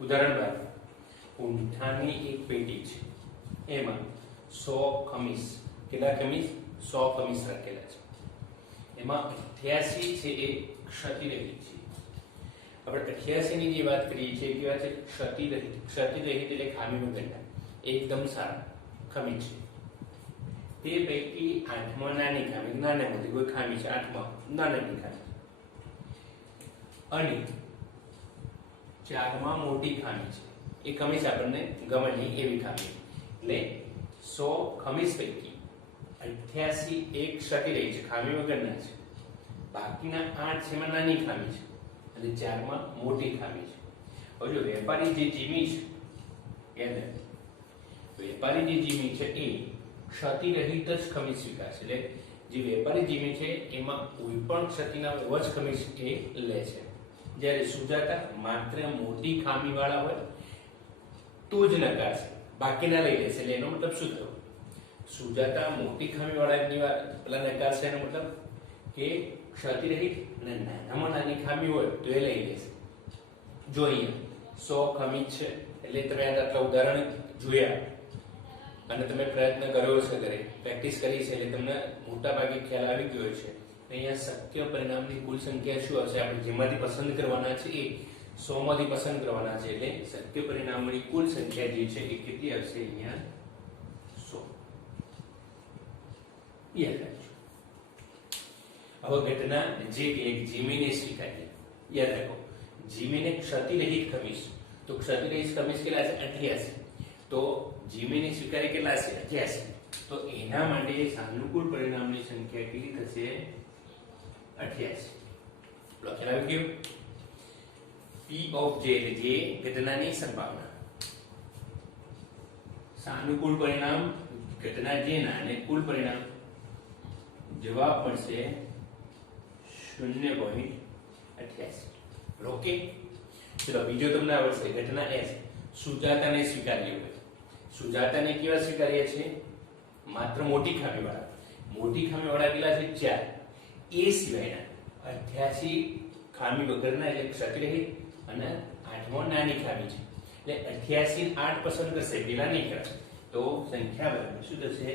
ઉદાહરણ 12 ઊંઠાની એક પેટી છે, એમાં 100 ખમીસ, કેટલા ખમીસ? 100 ખમીસ રાખેલા છે, એમાં 88 છે એ ક્ષતિરહિત છે. આપણે 88 ની જે વાત કરીએ છીએ એ કેવા છે? ક્ષતિરહિત. ક્ષતિરહિત એટલે ખામી વગરના, એકદમ સારા ખમીસ છે. તે પૈકી 8માં નાની ખામી, નાની મોટી કોઈ ખામી છે, 8માં નાની ખામી, અને 4માં મોટી ખામી છે. એ ખમીસ આપણને ગમે નહીં એવી ખામી. એટલે 100 ખમીસ પૈકી 88 એક ક્ષતિરહિત છે, ખામી વગરના છે, બાકીના 8 છે એમાં નાની ખામી છે, અને 4માં મોટી ખામી છે. હવે જો વેપારી જે જીમી છે, યાદ રાખો, વેપારી જે જીમી છે એ ક્ષતિરહિત જ ખમીસ સ્વીકારશે. એટલે જે વેપારી જીમી છે એમાં કોઈ પણ ક્ષતિના એવા જ ખમીસ એ લે છે. જ્યારે સુજાતા માત્ર મોટી ખામી વાળા હોય તો જ નકારશે, બાકીના લઈ લેશે. એટલે એનો મતલબ શું થયો? સુજાતા મોટી ખામી વાળા પેલા નકારશે, એનો મતલબ કે ક્ષતિરહિત અને નાનામાં નાની ખામી હોય તો એ લઈ લેશે. જો અહીંયા 100 ખમીસ છે એટલે તમે આટલા ઉદાહરણ જોયા અને તમે પ્રયત્ન કર્યો છે, ઘરે પ્રેક્ટિસ કરી છે, એટલે તમને મોટા ભાગે ખ્યાલ આવી ગયો છે. અહીંયા શક્ય પરિણામની કુલ સંખ્યા શું હશે? આપણે જેમાંથી પસંદ કરવાના છે એ 100 માંથી પસંદ કરવાના છે. એટલે શક્ય પરિણામની કુલ સંખ્યા જે છે એ કેટલી આવશે? અહીંયા 100. યાદ રાખજો. હવે ઘટના જે એક જીમીને સ્વીકારીએ, યાદ રાખો, જીમીને ક્ષતિરહિત ખમીસ, તો ક્ષતિરહિત ખમીસ કેટલા છે? 88. તો જીમીને સ્વીકારી કેટલા છે? 88. તો એના માટે સાનુકૂળ પરિણામની સંખ્યા કેટલી થશે? 88. લખેલ આવી ગયું. P of J એટલે જે ઘટનાની સંભાવના, સાનુકૂળ પરિણામ ઘટના જે ના અને કુલ પરિણામ, જવાબ મળશે 0.88. ઓકે, ચલો બીજો તમને આવડશે. ઘટના S, સુજાતાને સ્વીકાર્ય હોય. સુજાતાને કેવા સ્વીકાર્ય છે? માત્ર મોટી ખામી વાળા. મોટી ખામી વાળા કેટલા છે? 4. એ સિવાયના 88 ખામી વગરના એટલે ક્ષતિરહિત, અને 8માં નાની ખામી છે. એટલે 88 8 પસંદ કરશે, પેલા નહીં કરે. તો સંખ્યા બરાબર શું થશે? એ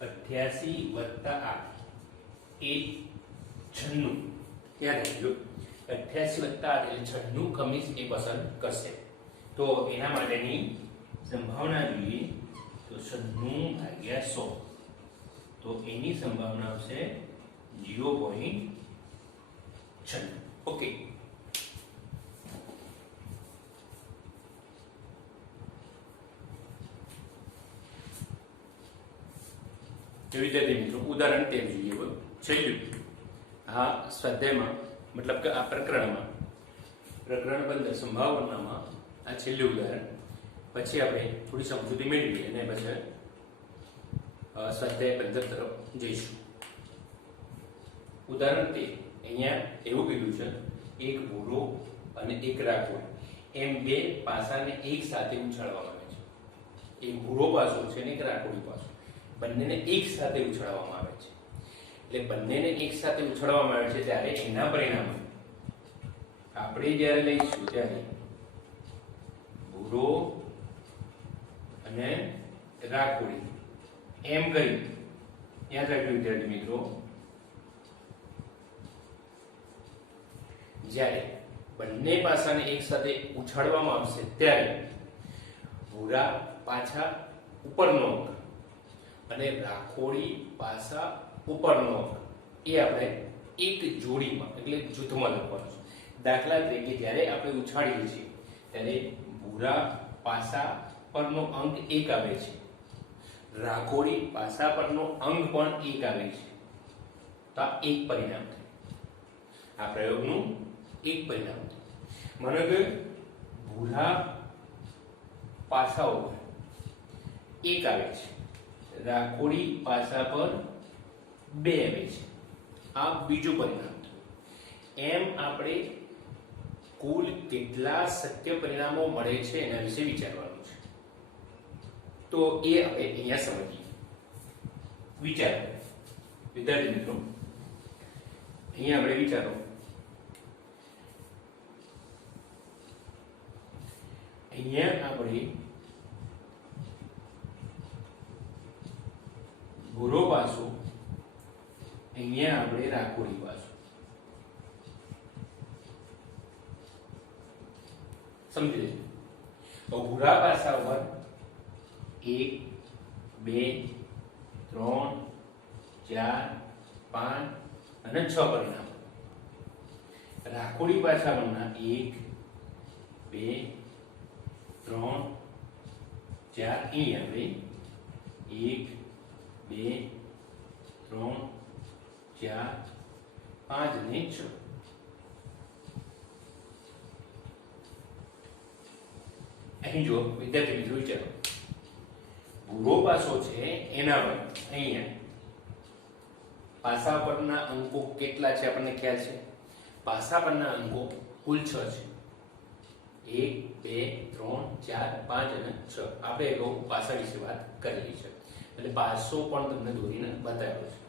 88 વત્તા 8 એ 96. યાદ રાખજો, 88 વત્તા 8 એટલે 96 ખમીસ એ પસંદ કરશે. તો એના માટેની સંભાવના જોઈએ તો 96/100. તો એની સંભાવના આવશે 0.96. ઓકે, વિદ્યાર્થી મિત્રો ઉદાહરણ 13 જોઈએ. છેલ્લું આ સ્વાધ્યાયમાં, મતલબ કે આ પ્રકરણમાં, પ્રકરણ 15 સંભાવનામાં આ છેલ્લું ઉદાહરણ. પછી આપણે થોડી સમજૂતી મેળવી અને પછી સ્વાધ્યાય 15 તરફ જઈશું. ઉદાહરણ 13 અહીંયા એવું કીધું છે, એક ભૂરો અને એક રાખોડ એમ બે પાસાને એક સાથે ઉછાળવામાં આવે છે. એક ભૂરો પાસો છે અને એક રાખોડી પાસો, બંનેને એક સાથે ઉછાળવામાં આવે છે. એટલે બંનેને એક સાથે ઉછાળવામાં આવે છે ત્યારે એના પરિણામે આપણે જ્યારે લઈશું ત્યારે ભૂરો અને રાખોડી એમ કરી, યાદ રાખજો વિદ્યાર્થી મિત્રો, જ્યારે બંને પાસાને એક સાથે ઉછાળવામાં આવશે ત્યારે ભૂરા પાછા ઉપરનો અંક અને રાખોડી પાસા ઉપરનો અંક એ આપણે એક જોડીમાં એટલે જૂથમાં લખવાનું છે. દાખલા તરીકે જ્યારે આપણે ઉછાળીએ છીએ ત્યારે ભૂરા પાસા પરનો અંક 1 આવે છે, રાખોડી પાસા પરનો અંક પણ 1 આવે છે. તો આ એક પરિણામ થાય, આ પ્રયોગનું એક પરિણામ થાય. માનો કે ભૂરા પાસાઓ પર 1 આવે છે, રાખોડી પાસા પર 2 આવે છે. આ બીજું પરિણામ થયું. એમ આપણે કુલ કેટલા શક્ય પરિણામો મળે છે એના વિશે વિચારવાનું છે. તો એ આપણે અહીંયા સમજીએ. વિચારો વિદ્યાર્થી મિત્રો, અહીંયા આપણે વિચારો અહીંયા આપણે ભૂરો પાસો, અહીંયા આપણે રાખોડી પાસો. સમજી લેજો. તો ભૂરા પાસા ઉપર 1 2 3 4 5 અને 6 પરિણામ. રાખોડી પાસા પરના 1 2 3 4 અહીંયા આપણે 1 2 3 4 5 અને 6. અહીં જો વિદ્યાર્થી મિત્રો વિચારો, ભૂરો પાસો છે એના પર અહીંયા પાસા પરના અંકો કેટલા છે આપણને ખ્યાલ છે. પાસા પરના અંકો કુલ 6 છે. 1 2 3 4 5 અને 6. આપણે અગાઉ પાસા વિશે વાત કરેલી છે, એટલે પાસો પણ તમને દોરીને બતાવ્યો છે.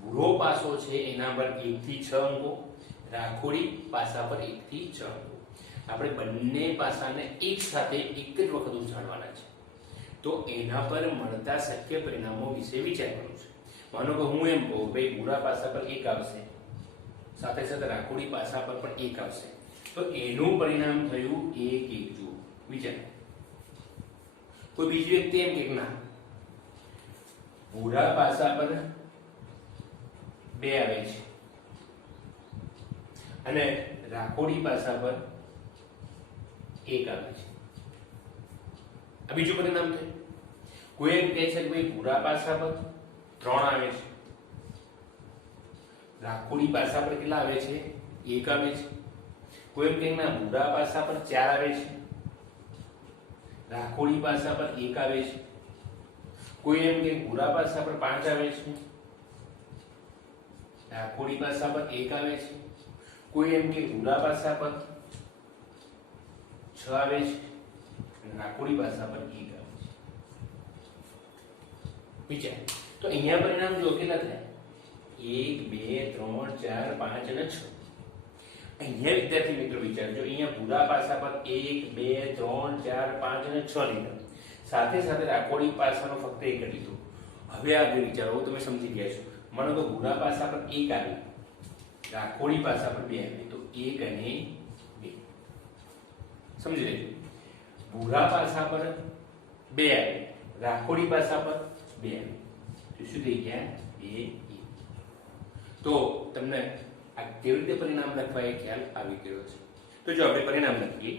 ભૂરો પાસો છે એના પર 1 થી 6 અંકો, રાખોડી પાસા પર 1 થી 6 અંકો. આપણે બંને પાસાને એક સાથે એક જ વખત ઉજાડવાના છે, તો એના પર મળતા શક્ય પરિણામો વિશે વિચારવાનું છે. માનો કે હું એમ કહું ભાઈ ભૂરા પાસા પર 1 આવશે, સાથે સાથે રાખોડી પાસા પર પણ 1 આવશે, તો એનું પરિણામ થયું 1 1. જુઓ વિચાર. કોઈ બીજું વ્યક્તિ એમ કે ના, ભૂરા પાસા પર 2 આવે છે અને રાખોડી પાસા પર 1 આવે છે, આ બીજું પરિણામ છે. કોઈ એમ કહે છે કે ભાઈ ભૂરા પાસા પર 3 આવે છે, રાખોડી પાસા પર કેટલા આવે છે? 1 આવે છે. કોઈ એમ કહે ના, ભૂરા પાસા પર 4 આવે છે, રાખોડી પાસા પર 1 આવે છે. કોઈ એમ કે ભૂરા પાસા પર 5 આવે છે, રાખોડી પાસા પર 1 આવે છે. કોઈ એમ કે ભૂરા પાસા પર 6 આવે છે, રાખોડી પાસા પર 1 આવે છે. વિચાર. તો અહીંયા પરિણામ જો કેટલા થાય? 1 2 3 4 5 અને 6. અહીંયા વિદ્યાર્થી મિત્રો વિચારજો, અહીંયા ભૂરા પાસા પર 1 2 3 4 5 અને 6 લીધા, સાથે સાથે રાખોડી પાસાનો ફક્ત 1 લીધો. હવે આગળ વિચારો, તમે સમજી ગયા છો. માનો તો ભૂરા પાસા પર 1 આવી, રાખોડી પાસા પર 2 આવી, તો 1 અને 2. સમજી લેજો. ભૂરા પાસા પર 2 આવી, રાખોડી પાસા પર 2 આવી, તો શું થઈ ગયા? 2 1. તો તમને આ કેવી રીતે પરિણામ લખવા એ ખ્યાલ આવી ગયો છે. તો જો આપણે પરિણામ લખીએ,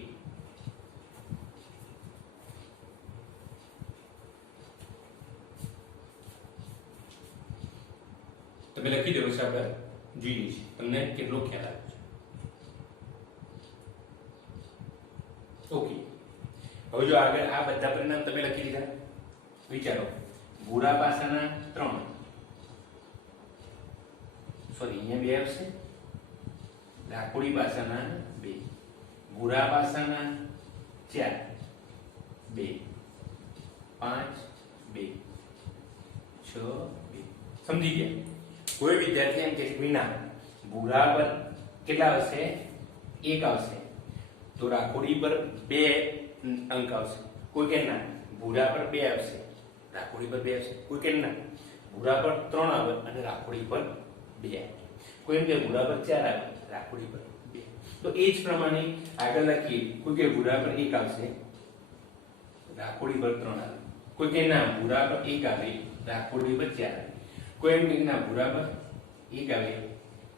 તમે લખી દેવો છે, આપણે જોઈએ છીએ તમને કેટલો ખ્યાલ આવે છે. ઓકે. હવે જો આગળ આ બધા પરિણામ તમે લખી લીધા. વિચારો, ભૂરા પાસાના 3, સોરી અહીંયા 2 આવશે, રાખોડી પાસાના 2, ભૂરા પાસાના 4 2 5 2 6 2. સમજી ગયા? કોઈ વિદ્યાર્થી એમ કે વિના ભૂરા પર કેટલા આવશે? 1 આવશે, તો રાખોડી પર 2 અંક આવશે. કોઈ કે ના, ભૂરા પર 2 આવશે, રાખોડી પર 2 આવશે. કોઈ કે ના, ભૂરા પર 3 આવે અને રાખોડી પર 2 આવે. કોઈ એમ કે ભૂરા પર 4 આવે, રાખોડી પર 2. તો એ જ પ્રમાણે આગળ લખીએ. કોઈ કે ભૂરા પર 1 આવશે, રાખોડી પર 3 આવે. કોઈ કે ના, ભૂરા પર 1 આવે, રાખોડી પર 4 આવે. કોઈ એમ કે ના, ભૂરા પર 1 આવે,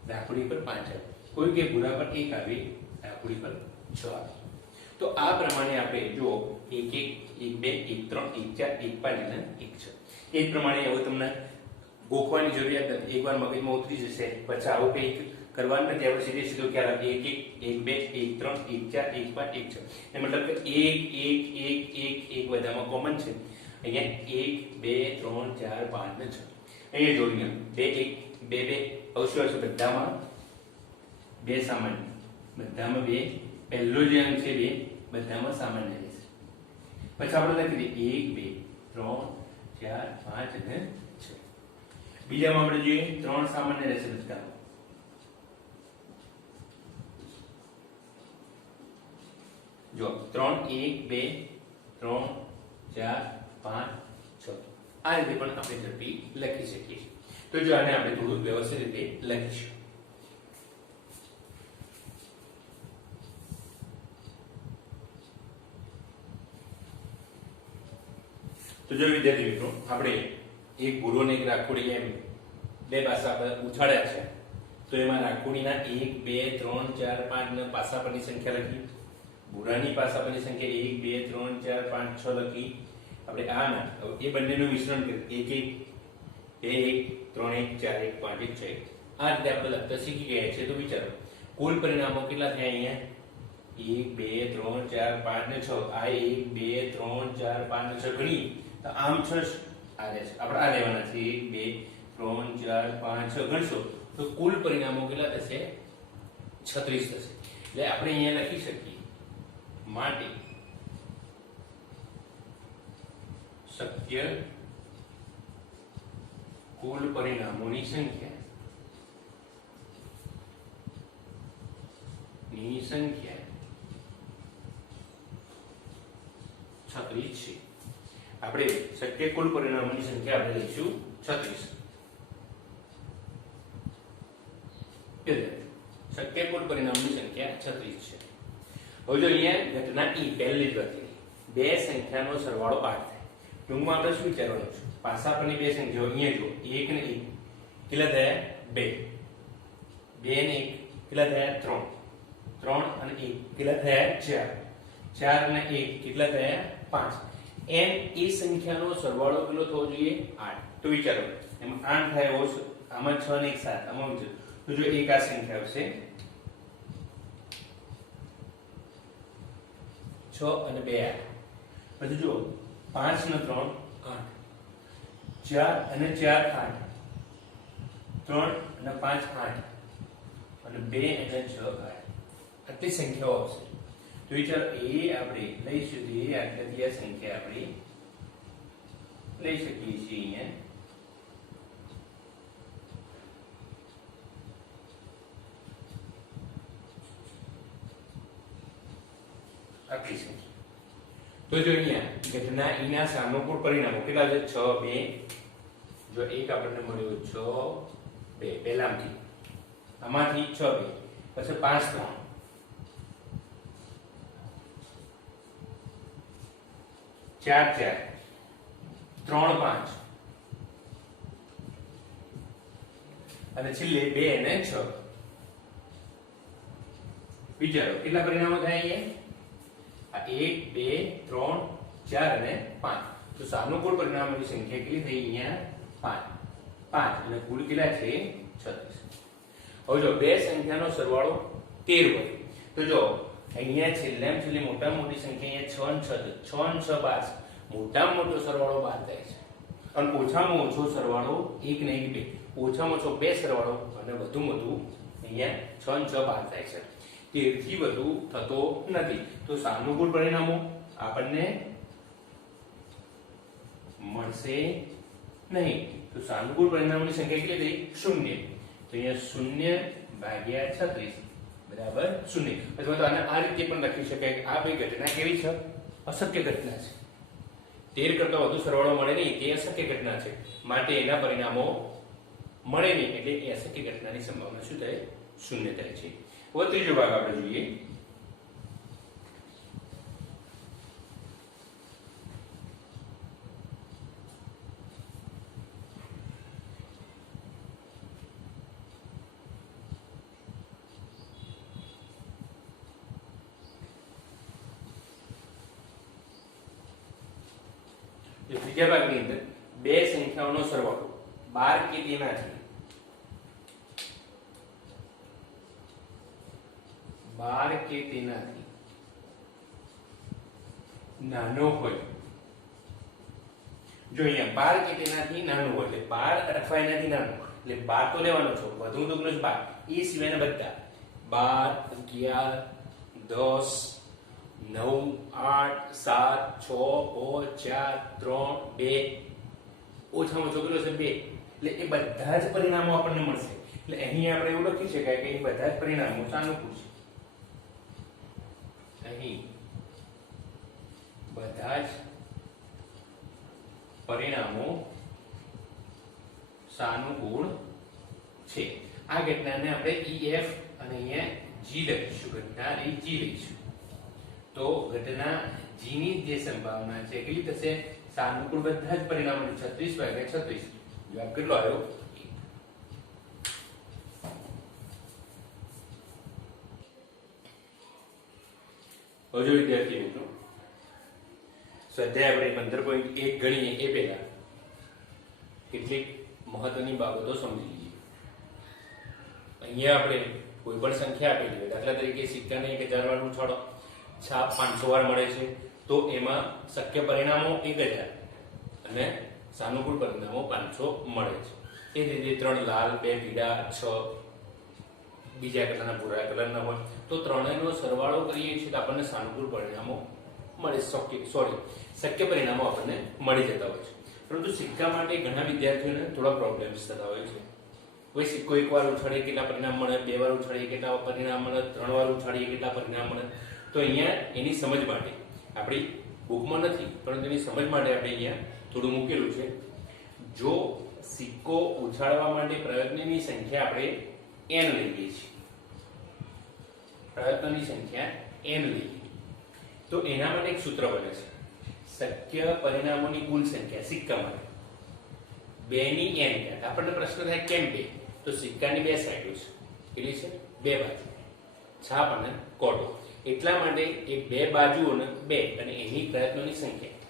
રાખોડી પર 5 આવે. કોઈ કે ભૂરા પર 1 આવે, રાખોડી પર 6 આવે. તો આ પ્રમાણે આપણે જો 1 1 1 2 1 3 1 4 1 5 અને 1 6 એ જ પ્રમાણે હવે તમને ગોખવાની જરૂરિયાત નથી. એકવાર મગજમાં ઉતરી જશે પછી આવું કંઈક કરવાનું નથી. આપણે સીધે સીધો ખ્યાલ આવે 1 1 1 2 1 3 1 4 1 5 1 6. એ મતલબ કે 1 1 1 1 1 બધામાં કોમન છે. અહીંયા 1 2 3 4 5 ને 6 અહીંયા જોડીને 2 1 2 2 અવશ્ય છે. બધામાં 2 સામાન્ય, બધામાં 2. પહેલો જે અંક છે 2, બધામાં સામાન્ય રહેશે. પછી આપણે લખી દઈએ 1 2 3 4 5 અને 6. બીજામાં આપણે જોઈએ 3 સામાન્ય રહેશે બધામાં. 2 જો 3 1 2 3 4 5 6 આ રીતે પણ આપણે ઝડપી લખી શકીએ છીએ. તો જો આને આપણે થોડું વ્યવસ્થિત રીતે લખીશું. તો જો વિદ્યાર્થી મિત્રો આપણે એક ભૂરો ને એક રાખોડી એમ બે પાસા પર ઉછાળ્યા છે. તો એમાં રાખોડીના 1 2 3 4 5 ના પાસા પરની સંખ્યા લખી. ભૂરાની પાસા પરની સંખ્યા 1 2 3 4 5 6 લખી. આપણે આના એ બંનેનું મિશ્રણ કરી 1 1 2 1 3 1 4 1 5 1 6 આ રીતે આપણે લખતા શીખી ગયા છે. તો વિચારો કુલ પરિણામો કેટલા થયા અહીંયા 1 2 3 4 5 ને 6 આ 1 2 3 4 5 ને 6 ગણી તો આમ 6 આ રહે છે. આપણે આ લેવાના છે 1 2 3 4 5 6 ગણશો તો કુલ પરિણામો કેટલા થશે 36 થશે. એટલે આપણે અહીંયા લખી શકીએ માટે શક્ય કુલ પરિણામોની સંખ્યા 36 છે. આપણે શક્ય કુલ પરિણામોની સંખ્યા આપણે લઈશું 36. શક્ય કુલ પરિણામોની સંખ્યા 36 છે. હવે જો અહીંયા ઘટના ઈ પહેલી જ હતી બે સંખ્યાનો સરવાળો 8 થાય. ટૂંકમાં આપણે શું વિચારવાનું છે પાસા પરની બે સંખ્યાઓ અહીંયા જો 1 ને 1 કેટલા થયા 2 2 ને 1 કેટલા થયા 3 3 અને 1 કેટલા થયા 4 4 અને 1 કેટલા થયા 5 એમ એ સંખ્યાનો સરવાળો કેટલો થવો જોઈએ 8. તો વિચારો એમાં 8 થાય એવો આમાં 6 ને 1 7 આમાં વિચારો તો જો એક આ સંખ્યા આવશે 6 અને 2 8 પછી જો 5 ને 3 8 4 અને 4 8 3 અને 5 8 અને 2 અને 6 8 આટલી સંખ્યાઓ આવશે. તો વિચારો એ આપણે લઈશું તો એ આટલી આ સંખ્યા આપણે લઈ શકીએ છીએ અહીંયા આટલી સંખ્યા. તો જો અહીંયા ઘટના ઈના સાનુકૂળ પરિણામો કેટલા છે 6 2 જો એક આપણને મળ્યું 6 2 પહેલામાંથી આમાંથી 6 2 પછી 5 3 4 4 3 5 અને છેલ્લે 2 અને 6 વિચારો કેટલા પરિણામો થાય અહીંયા 1 2 3 4 અને 5. તો સાનુકૂળ પરિણામોની સંખ્યા કેટલી થઈ અહીંયા 5 અને કુલ કેટલા છે 36. હવે જો બે સંખ્યાનો સરવાળો 13 હોય તો જો અહીંયા છેલ્લામાં છેલ્લી મોટામાં મોટી સંખ્યા અહીંયા 6 અને 6 6 અને 6 મોટામાં મોટો સરવાળો 12 થાય છે અને ઓછામાં ઓછો સરવાળો 1 ને 1 2 ઓછામાં ઓછો બે સરવાળો અને વધુમાં વધુ અહીંયા 6 અને 6 12 થાય છે. 13 થી વધુ થતો નથી. તો સાનુકૂળ પરિણામો આપણને મળશે નહીં. તો સાનુકૂળ પરિણામોની સંખ્યા કેટલી થઈ 0. તો અહીંયા 0 ભાગ્યા 36 બરાબર 0. અથવા તો આને આ રીતે પણ લખી શકાય કે આ ભાઈ ઘટના કેવી છે અશક્ય ઘટના છે. 13 કરતા વધુ સરવાળો મળે નહીં તે અશક્ય ઘટના છે માટે એના પરિણામો મળે નહીં એટલે એ અશક્ય ઘટનાની સંભાવના શું થાય 0 થાય છે. હવે ત્રીજો ભાગ આપણે જોઈએ ત્રીજા ભાગની અંદર બે સંખ્યાઓનો સરવાળો 12 કે તેનાથી 12 કે તેનાથી નાનો હોય. જો અહીંયા 12 કે તેનાથી નાનો હોય એટલે 12 અથવા એનાથી નાનો એટલે 12 તો લેવાનો છો વધુ તો 12 એ સિવાયના બધા 12 11 10 9 8 7 6 5 4 3 2 ઓછામાં ઓછો કેટલો છે 2 એટલે એ બધા જ પરિણામો આપણને મળશે. એટલે અહીં આપણે એવું લખી શકાય કે એ બધા જ પરિણામો સાનુકૂળ છે. અહીં બધા જ પરિણામો સાનુકૂળ છે. આ ઘટનાને આપણે EF અને અહીંયા G લખીશું. ઘટના G લઈશું. તો ઘટના G ની જે સંભાવના છે કેટલી થશે? સાનુકૂળ બધા જ પરિણામો 36/36. જવાબ કેટલો આવ્યો? હજુ વિદ્યાર્થી મિત્રો સ્વાધ્યાય આપણે 15.1 ગણીએ એ પહેલા કેટલીક મહત્વની બાબતો સમજી લઈએ. અહીંયા આપણે કોઈ પણ સંખ્યા આપેલી હોય, દાખલા તરીકે સિક્કાને 1000 વાર ઉછાળો, છાપ 500 વાર મળે છે, તો એમાં શક્ય પરિણામો 1000 અને સાનુકૂળ પરિણામો 500 મળે છે. એ જ રીતે 3 લાલ, 2 પીળા, 6 બીજા કલરના ભૂરા કલરના હોય તો ત્રણેયનો સરવાળો કરીએ છીએ તો આપણને સાનુકૂળ પરિણામો મળે, શક્ય પરિણામો આપણને મળી જતા હોય છે. પરંતુ સિક્કા માટે ઘણા વિદ્યાર્થીઓને થોડા પ્રોબ્લેમ્સ થતા હોય છે. કોઈ સિક્કો એકવાર ઉછાળીએ કેટલા પરિણામ મળે, 2 વાર ઉછાળીએ કેટલા પરિણામ મળે, 3 વાર ઉછાળીએ કેટલા પરિણામ મળે. તો અહીંયા એની સમજ માટે આપણી બુકમાં નથી, પરંતુ એની સમજ માટે આપણે અહીંયા થોડું મૂકેલું છે. જો સિક્કો ઉછાળવા માટે પ્રયત્નની સંખ્યા આપણે n લઈએ છીએ, પ્રયત્નોની સંખ્યા n લઈએ તો એના માટે એક સૂત્ર બને છે. શક્ય પરિણામોની કુલ સંખ્યા સિક્કા માટે 2 ની n ઘાત. આપણને પ્રશ્ન થાય કેમ 2? તો સિક્કાની 2 સાઈડો છે. કેટલી છે? 2 બાજુ, છાપ અને કોટો. એટલા માટે એ 2 બાજુઓને 2 અને એની પ્રયત્નોની સંખ્યા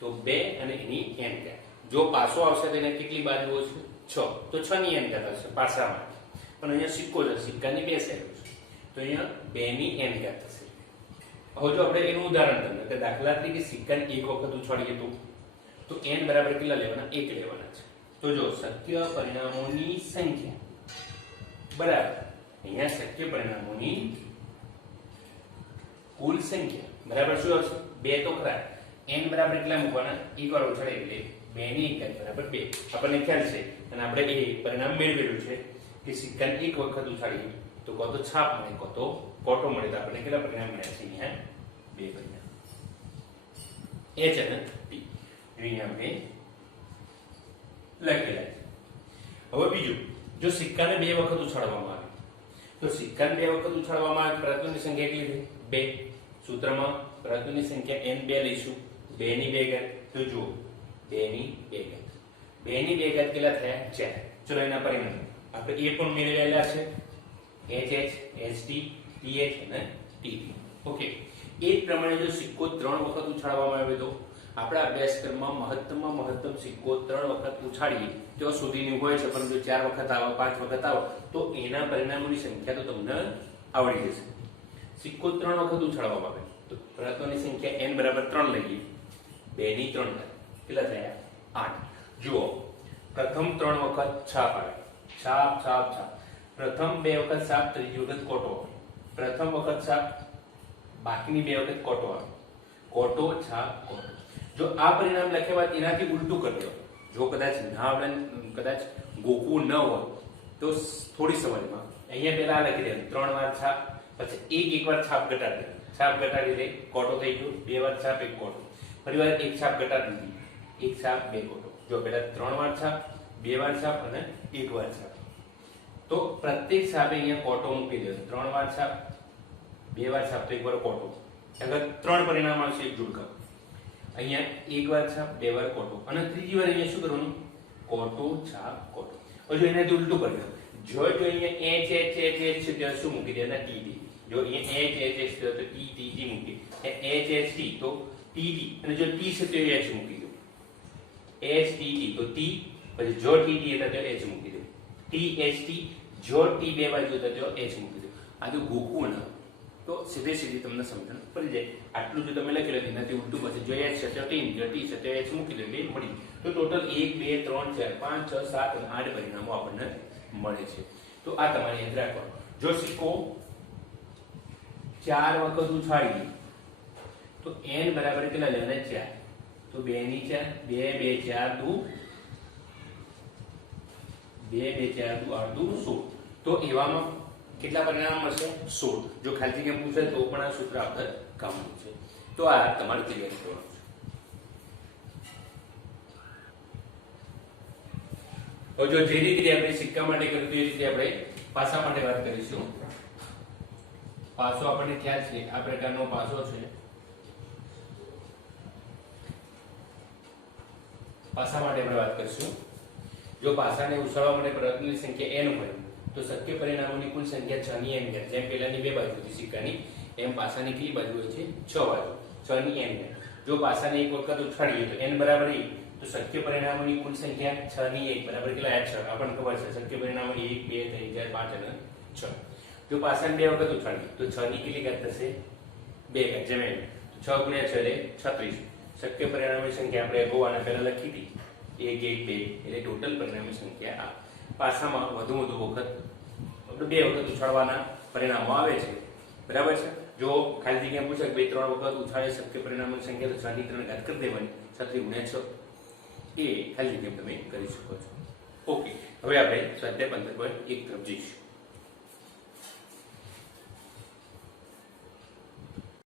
તો 2 અને એની n ઘાત. જો પાસો આવશે તો એને કેટલી બાજુઓ છે? 6. તો 6 ની n ઘાત હશે પાસામાં. પણ અહીંયા સિક્કો છે, સિક્કાની 2 સાઈડો છે તો અહીંયા 2 ની n ઘાત થશે. હવે જો આપણે એનું ઉદાહરણ તમને કે દાખલા તરીકે સિક્કાને એક વખત ઉછાળીએ તો n બરાબર કેટલા લેવાના? 1 લેવાના છે. તો જો શક્ય પરિણામોની સંખ્યા બરાબર અહીંયા શક્ય પરિણામોની કુલ સંખ્યા બરાબર શું આવશે? 2 તો ખરા. n બરાબર કેટલા મૂકવાના? એક વાર ઉછાળે એટલે 2 ની 1 ઘાત બરાબર 2. આપણને ખ્યાલ છે અને આપણે એ પરિણામ મેળવેલું છે કે સિક્કાને એક વખત ઉછાળીએ તો કો તો છાપ મળે, કો તો કોટો મળે. તો આપણે કેટલા પરિણામ મળ્યા છે? અહીંયા 2 પરિણામ. H અને P અહીંયા આપણે લખેલા છે. હવે બીજું, જો સિક્કાને 2 વખત ઉછાળવામાં આવે તો સિક્કાને 2 વખત ઉછાળવામાં આવે પ્રયત્નોની સંખ્યા કેટલી છે? 2. સૂત્રમાં પ્રયત્નોની સંખ્યા n 2 લઈશું. 2 ની 2 ઘાત. તો જુઓ 2 ની 2 ઘાત. 2 ની 2 ઘાત કેટલા થયા? 4. ચલો એના પરિણામ આપણે એ પણ મેળવેલા છે. HH, HT, TH અને TT. ઓકે. એ જ પ્રમાણે જો સિક્કો 3 વખત ઉછાળવામાં આવે તો આપણા અભ્યાસક્રમમાં મહત્તમ સિક્કો 3 વખત ઉછાળીએ તો સુધીની હોય છે, પરંતુ 4 વખત આવે, 5 વખત આવે તો એના પરિણામોની સંખ્યા તો તમને આવડી જશે. સિક્કો 3 વખત ઉછાળવામાં આવે તો પ્રયત્નોની સંખ્યા n બરાબર 3 લઈએ. 2 ની 3 ઘાત કેટલા થયા? 8. જુઓ પ્રથમ 3 વખત છાપ આવે, છાપ છાપ છાપ. પ્રથમ 2 વખત છાપ, ત્રીજી વખત કોટો આવે. પ્રથમ વખત છાપ, બાકીની 2 વખત કોટો આવે. કોટો છાપ કોટો. જો આ પરિણામ લખ્યા બાદ એનાથી ઉલટું કરી દો. જો કદાચ ના આવડે, કદાચ ગોખવું ન હોય તો થોડી સમજમાં અહીંયા પહેલા લખી દે 3 વાર છાપ, પછી એક વાર છાપ ઘટાડી દે. છાપ ઘટાડી દે, કોટો થઈ ગયો. 2 વાર છાપ, 1 કોટો. ફરી વાર એક છાપ ઘટાડી દીધી, 1 છાપ 2 કોટો. જો પહેલા 3 વાર છાપ, 2 વાર છાપ અને 1 વાર છાપ. તો પ્રત્યેક છાપે અહીંયા કોટો મૂકી દેજો. 3 વાર છાપ, 2 વાર છાપ તો 1 વાર કોટો. અગર 3 પરિણામ આવશે એક જોડકા. અહીંયા 1 વાર છાપ, 2 વાર કોટો અને ત્રીજી વાર અહીંયા શું કરવાનું? કોટો છાપ કોટો. હવે જો એનાથી ઉલટું કરી દો. જો અહીંયા h h h h છે ત્યાં શું મૂકી દેવાના? t t. જો અહીંયા h h h છે તો t t t મૂકી. h h t તો t t અને જો t છે તો h મૂકી દો. h t t તો t, પછી જો t t હતા તો h મૂકી દો. t h t જો t બે બાજુ હતા તો h મૂકી દો. આ જો ગોખવું ના તો સીધી તમને સમજણ પડી જાય. આટલું જો તમે લખી લો એનાથી ઉલટું પછી જો h છે તો t, જો t છે તો h મૂકી દો. બે મળી. તો ટોટલ 1 2 3 4 5 6 7 અને 8 પરિણામો આપણને મળે છે. તો આ તમારે યાદ રાખવાનું. જો સિક્કો 4 વખત ઉછાળીએ તો n બરાબર કેટલા લેવાના? 4. તો 2 ની 4, 2 2 4 2 2 2 4 2 8 2 16. તો એવામાં કેટલા પરિણામ મળશે? 16. જો ખાલી જગ્યા પૂછે તો પણ આ સૂત્ર આપણે કામનું છે. તો આ તમારે ક્લિયર કરવાનું છે. હવે જો જે રીતે આપણે સિક્કા માટે કર્યું એ રીતે આપણે પાસા માટે વાત કરીશું. પાસો આપણને ખ્યાલ છે આ પ્રકારનો પાસો છે. પાસા માટે આપણે વાત કરીશું. જો પાસાને ઉછાળવા માટે પ્રયત્નની સંખ્યા n હોય તો શક્ય પરિણામોની કુલ સંખ્યા 6 ની n ઘાત. જેમ પહેલાની બે બાજુ હતી સિક્કાની એમ પાસાની કેટલી બાજુ હોય છે? 6 બાજુ. 6 ની n ઘાત. જો પાસાને એક વખત ઉછાળીએ તો n બરાબર 1 તો શક્ય પરિણામોની કુલ સંખ્યા 6 ની 1 બરાબર કેટલા? 6. આપણને ખબર છે શક્ય પરિણામો 1 2 3 4 5 અને 6. જો પાસાને બે વખત ઉછાળીએ તો 6 ની કેટલી ઘાત થશે? 2 ઘાત. જેમ 6 ગુણ્યા 6 એટલે 36. શક્ય પરિણામોની સંખ્યા આપણે અગાઉ આના પહેલા લખી હતી 1 1 2 એટલે ટોટલ પરિણામની સંખ્યા આ. પાસામાં વધુ વખત આપણે બે વખત ઉછાળવાના પરિણામો આવે છે. બરાબર છે. જો ખાલી જગ્યા પૂછે 2 3 વખત ઉછાળે શક્ય પરિણામોની સંખ્યા તો 6 ની 3 ઘાત કરી દેવાની. 36 ગુણ્યા 6 એ ખાલી જગ્યા તમે કરી શકો છો. ઓકે, હવે આપણે સ્વાધ્યાય 15.1 તરફ જઈશું.